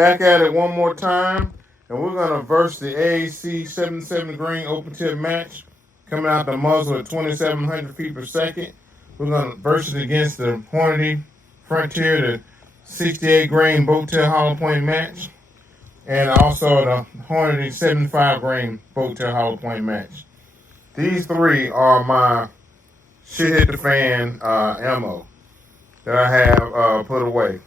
Back at it one more time, and we're gonna verse the AAC 77 grain open tip match, coming out the muzzle at 2,700 feet per second. We're gonna verse it against the Hornady Frontier, the 68 grain boat tail hollow point match, and also the Hornady 75 grain boat tail hollow point match. These three are my shit hit the fan ammo that I have put away.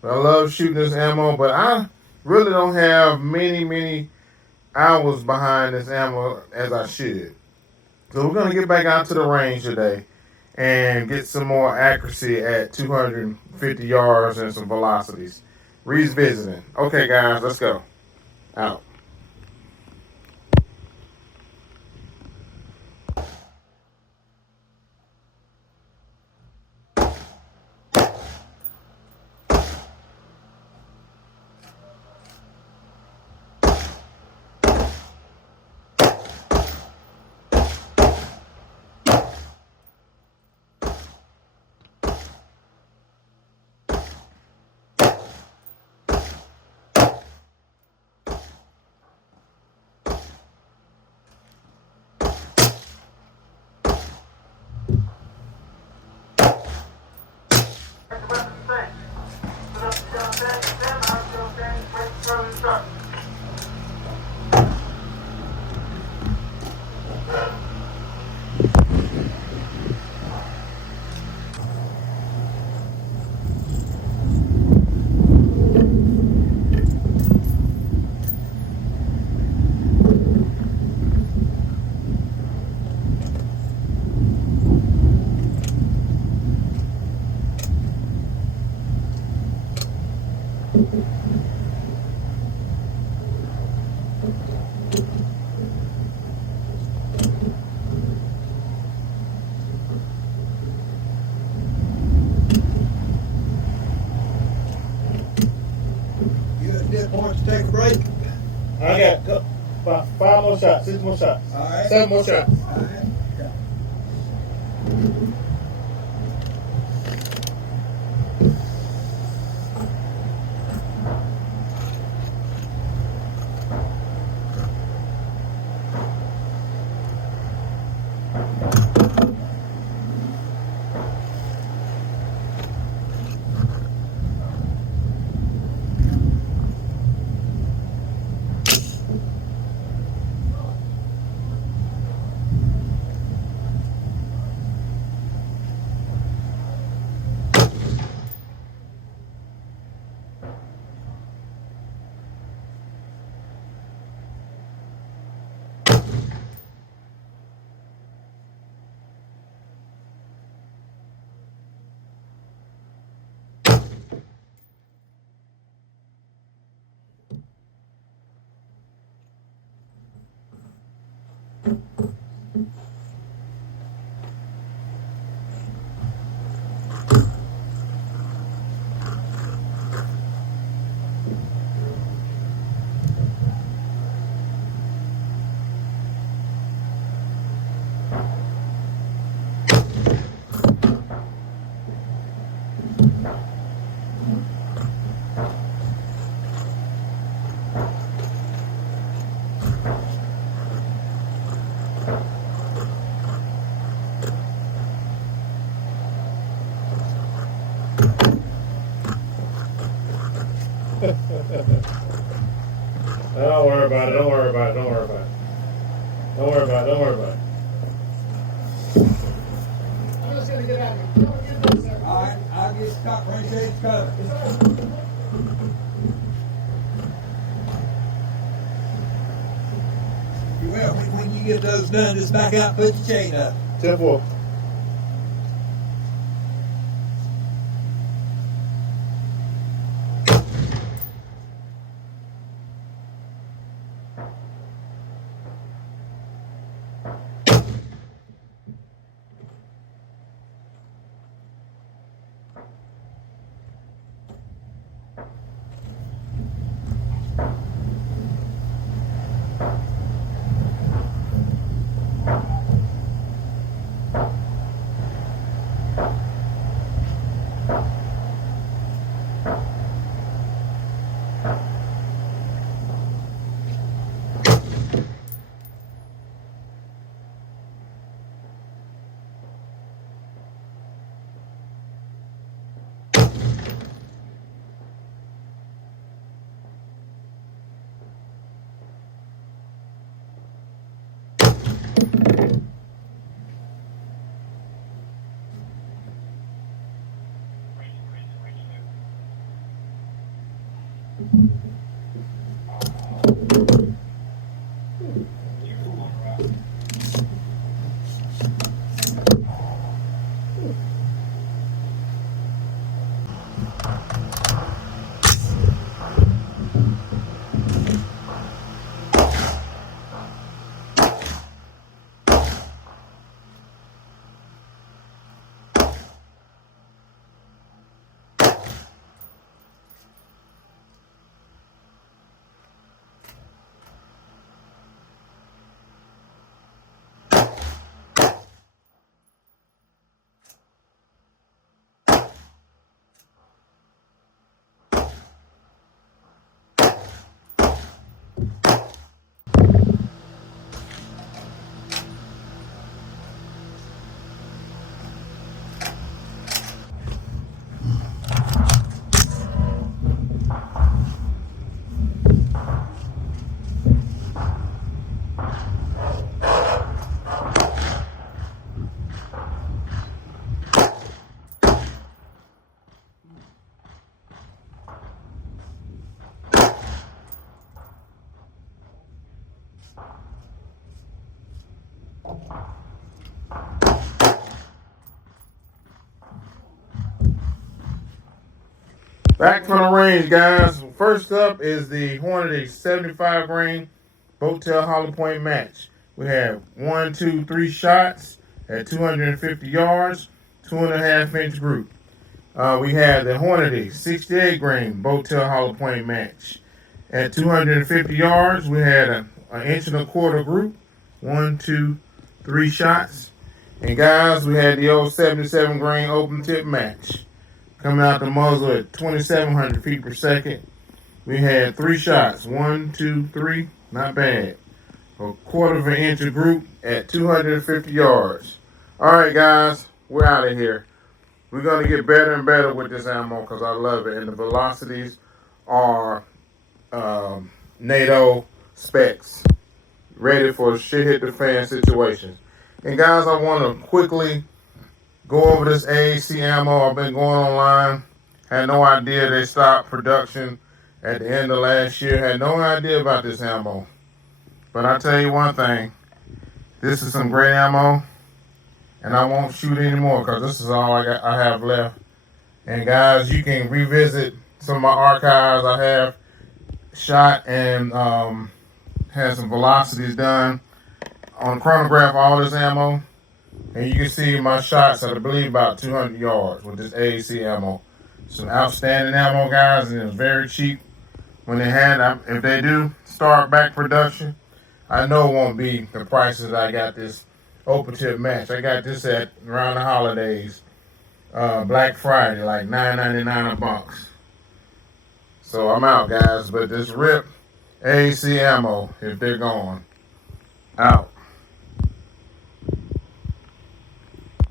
I love shooting this ammo, but I really don't have many hours behind this ammo as I should. So we're going to get back out to the range today and get some more accuracy at 250 yards and some velocities. Revisiting. Okay, guys, let's go. Out. Take a break. I got about 5 more shots, 6 more shots, All right. 7 more shots. All right. Yeah. Don't worry about it. Don't worry about it. Don't worry about it. Don't worry about it. Don't worry about it. I'm just gonna get out of here. Don't get those there. All right. I'll get Scott Range covered. You will. When you get those done, just back out and put your chain up. 10-4. Back from the range, guys. First up is the Hornady 75 grain boat tail hollow point match. We have 1, 2, 3 shots at 250 yards, 2.5-inch group. We have the Hornady 68 grain boat tail hollow point match. At 250 yards, we had an 1.25-inch group, 1, 2, 3 shots. And guys, we had the old 77 grain open tip match. Coming out the muzzle at 2,700 feet per second. We had 3 shots. 1, 2, 3. Not bad. A 1/4-inch group at 250 yards. All right, guys. We're out of here. We're going to get better and better with this ammo because I love it. And the velocities are NATO specs. Ready for shit hit the fan situations. And guys, I want to quickly go over this AAC ammo. I've been going online. Had no idea they stopped production at the end of last year. Had no idea about this ammo. But I tell you one thing. This is some great ammo. And I won't shoot anymore because this is all I have left. And guys, you can revisit some of my archives. I have shot and had some velocities done on chronograph all this ammo. And you can see my shots at, I believe, about 200 yards with this AAC ammo. Some outstanding ammo, guys, and it was very cheap when they had. If they do start back production, I know it won't be the prices I got this open tip match. I got this at around the holidays, Black Friday, like $9.99 a box. So I'm out, guys. But this RIP AAC ammo, if they're gone, out.